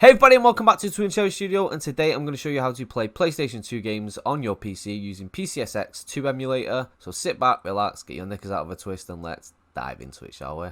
Hey everybody and welcome back to Untitled Studio, and today I'm going to show you how to play PlayStation 2 games on your PC using PCSX2 emulator. So sit back, relax, get your knickers out of a twist and let's dive into it, shall we?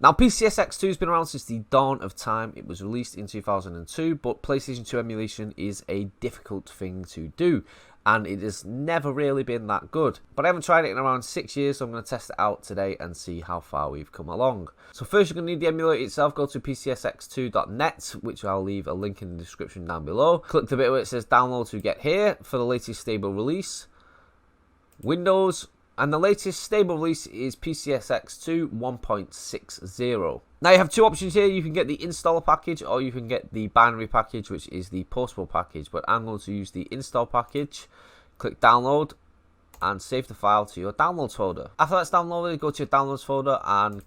Now, PCSX2 has been around since the dawn of time. It was released in 2002, but PlayStation 2 emulation is a difficult thing to do, and it has never really been that good. But I haven't tried it in around 6 years, so I'm going to test it out today and see how far we've come along. So first, you're going to need the emulator itself. Go to PCSX2.net, which I'll leave a link in the description down below. Click the bit where it says download to get here for the latest stable release. Windows. And the latest stable release is PCSX2 1.60. Now you have two options here. You can get the installer package or you can get the binary package, which is the postable package. But I'm going to use the install package. Click download and save the file to your downloads folder. After that's downloaded, go to your downloads folder and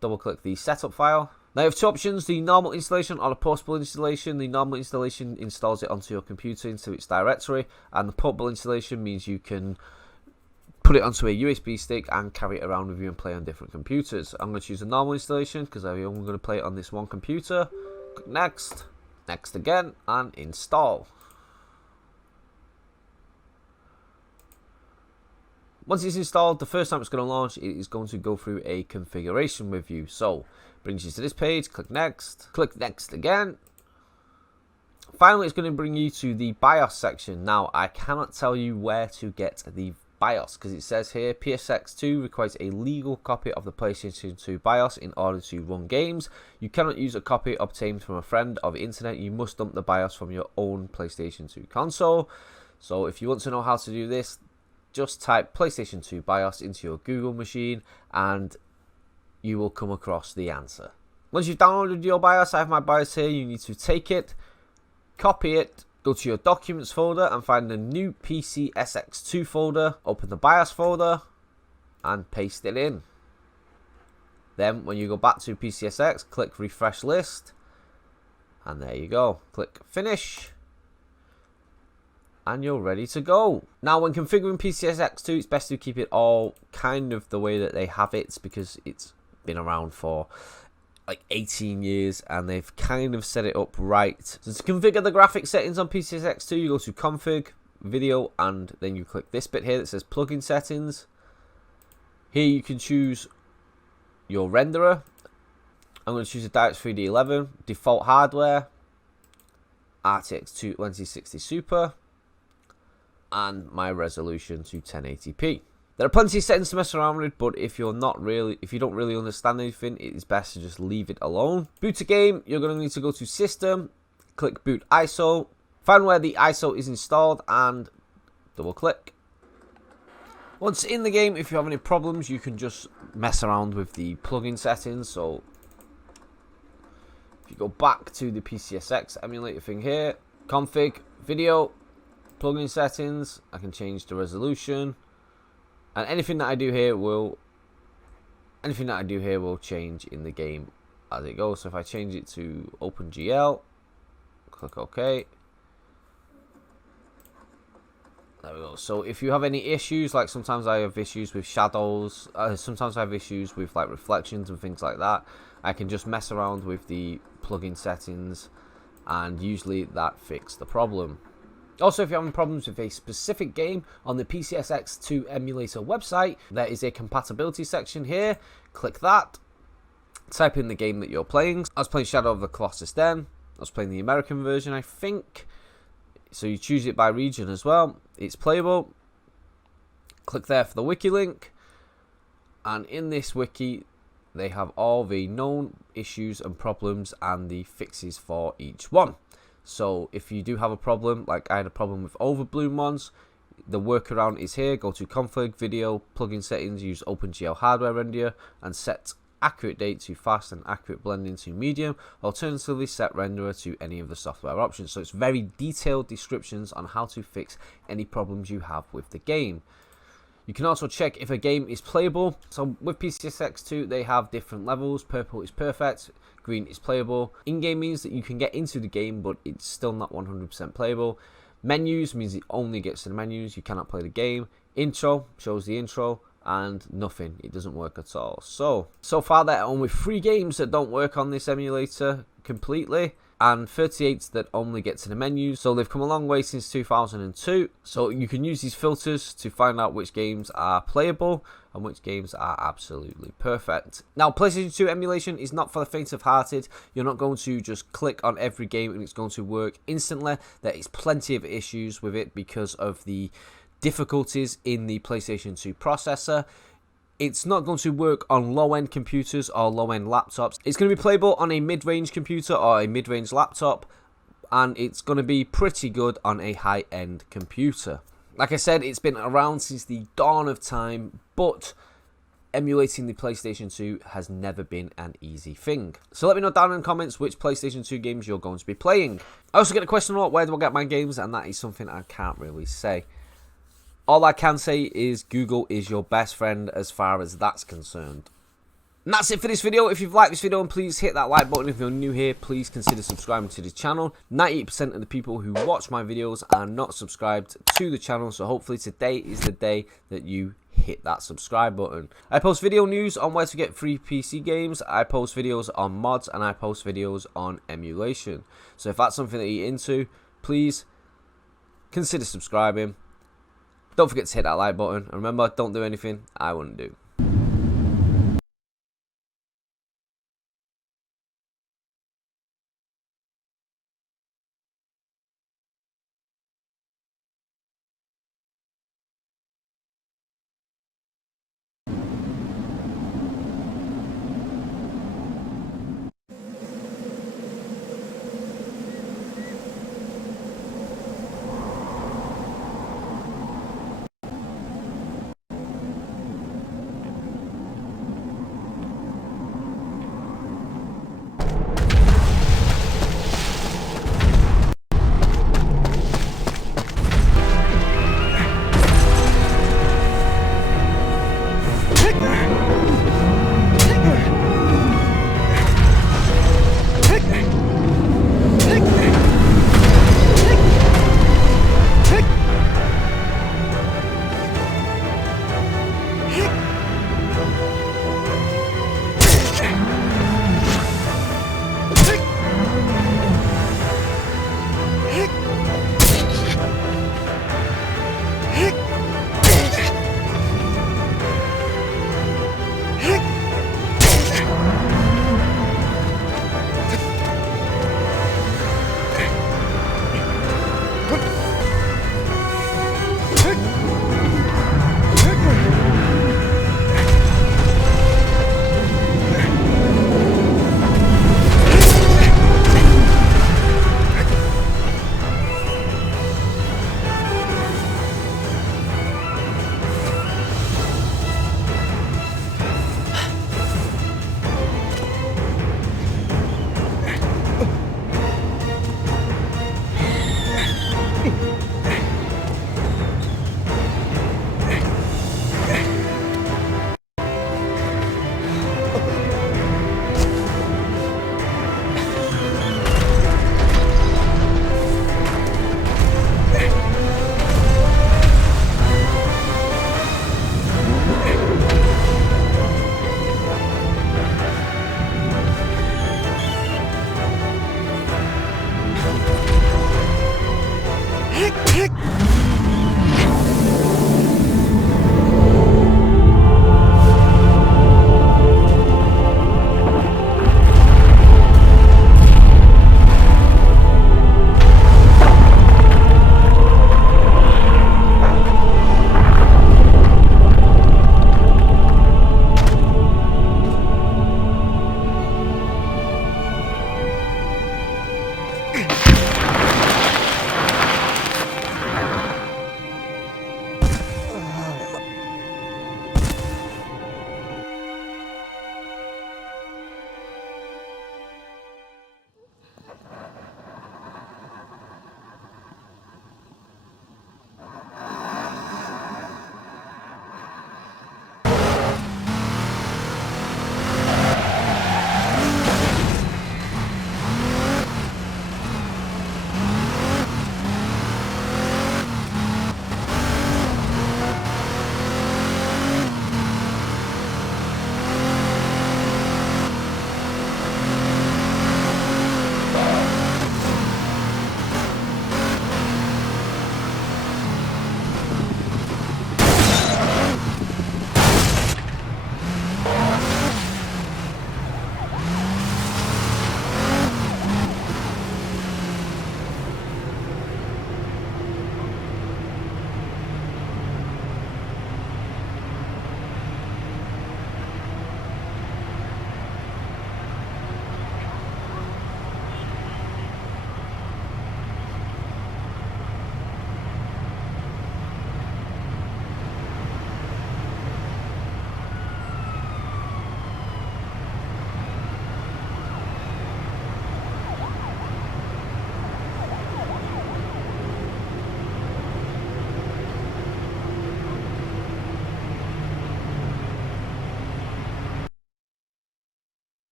double click the setup file. Now you have two options, the normal installation or the portable installation. The normal installation installs it onto your computer into its directory, and the portable installation means you can put it onto a USB stick and carry it around with you and play on different computers. I'm going to choose a normal installation because I'm only going to play it on this one computer. Click next, next again, and install. Once it's installed, the first time it's going to launch, it is going to go through a configuration with you. So, brings you to this page, click next again. Finally, it's going to bring you to the BIOS section. Now, I cannot tell you where to get the BIOS because it says here PSX2 requires a legal copy of the PlayStation 2 BIOS in order to run games. You cannot use a copy obtained from a friend of the internet. You must dump the BIOS from your own PlayStation 2 console. So if you want to know how to do this, just type PlayStation 2 BIOS into your Google machine and you will come across the answer. Once you've downloaded your BIOS, I have my BIOS here. You need to take it, copy it, go to your documents folder and find the new PCSX2 folder, open the BIOS folder and paste it in. Then when you go back to PCSX, click refresh list and there you go. Click finish and you're ready to go. Now when configuring PCSX2, it's best to keep it all kind of the way that they have it because it's been around for like 18 years and they've kind of set it up right. So to configure the graphics settings on PCSX2, you go to config, video, and then you click this bit here that says plugin settings. Here you can choose your renderer. I'm going to choose a DirectX 3D11, default hardware, RTX 2060 Super, and my resolution to 1080p. There are plenty of settings to mess around with, but if you don't really understand anything, it is best to just leave it alone. Boot a game, you're going to need to go to System, click Boot ISO, find where the ISO is installed, and double click. Once in the game, if you have any problems, you can just mess around with the plugin settings. So if you go back to the PCSX emulator thing here, config, video, plugin settings, I can change the resolution. And anything that I do here will change in the game as it goes. So if I change it to OpenGL, click OK. There we go. So if you have any issues, like sometimes I have issues with shadows, sometimes I have issues with like reflections and things like that, I can just mess around with the plugin settings and usually that fixes the problem. Also, if you're having problems with a specific game on the PCSX2 emulator website, there is a compatibility section here. Click that. Type in the game that you're playing. I was playing Shadow of the Colossus then. I was playing the American version, I think. So you choose it by region as well. It's playable. Click there for the wiki link. And in this wiki, they have all the known issues and problems and the fixes for each one. So if you do have a problem, like I had a problem with overbloom ones, the workaround is here. Go to config, video, plugin settings, use OpenGL hardware renderer and set accurate date to fast and accurate blending to medium. Alternatively, set renderer to any of the software options. So it's very detailed descriptions on how to fix any problems you have with the game. You can also check if a game is playable. So with PCSX2, they have different levels. Purple is perfect, green is playable. In-game means that you can get into the game, but it's still not 100% playable. Menus means it only gets to the menus, you cannot play the game. Intro shows the intro, and nothing, it doesn't work at all. So far there are only 3 games that don't work on this emulator completely, and 38 that only get to the menus. So they've come a long way since 2002. So you can use these filters to find out which games are playable and which games are absolutely perfect. Now, PlayStation 2 emulation is not for the faint of hearted. You're not going to just click on every game and it's going to work instantly. There is plenty of issues with it because of the difficulties in the PlayStation 2 processor. It's not going to work on low-end computers or low-end laptops. It's going to be playable on a mid-range computer or a mid-range laptop, and it's going to be pretty good on a high-end computer. Like I said, it's been around since the dawn of time, but emulating the PlayStation 2 has never been an easy thing. So let me know down in the comments which PlayStation 2 games you're going to be playing. I also get a question about where do I get my games, and that is something I can't really say. All I can say is Google is your best friend as far as that's concerned. And that's it for this video. If you've liked this video, and please hit that like button. If you're new here, please consider subscribing to the channel. 98% of the people who watch my videos are not subscribed to the channel, so hopefully today is the day that you hit that subscribe button. I post video news on where to get free PC games, I post videos on mods, and I post videos on emulation. So if that's something that you're into, please consider subscribing. Don't forget to hit that like button, and remember, don't do anything I wouldn't do.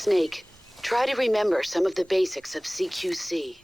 Snake, try to remember some of the basics of CQC.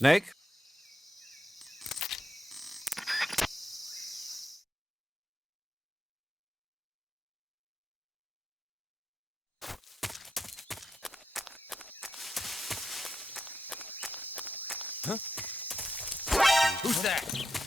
Snake? Huh? Who's that?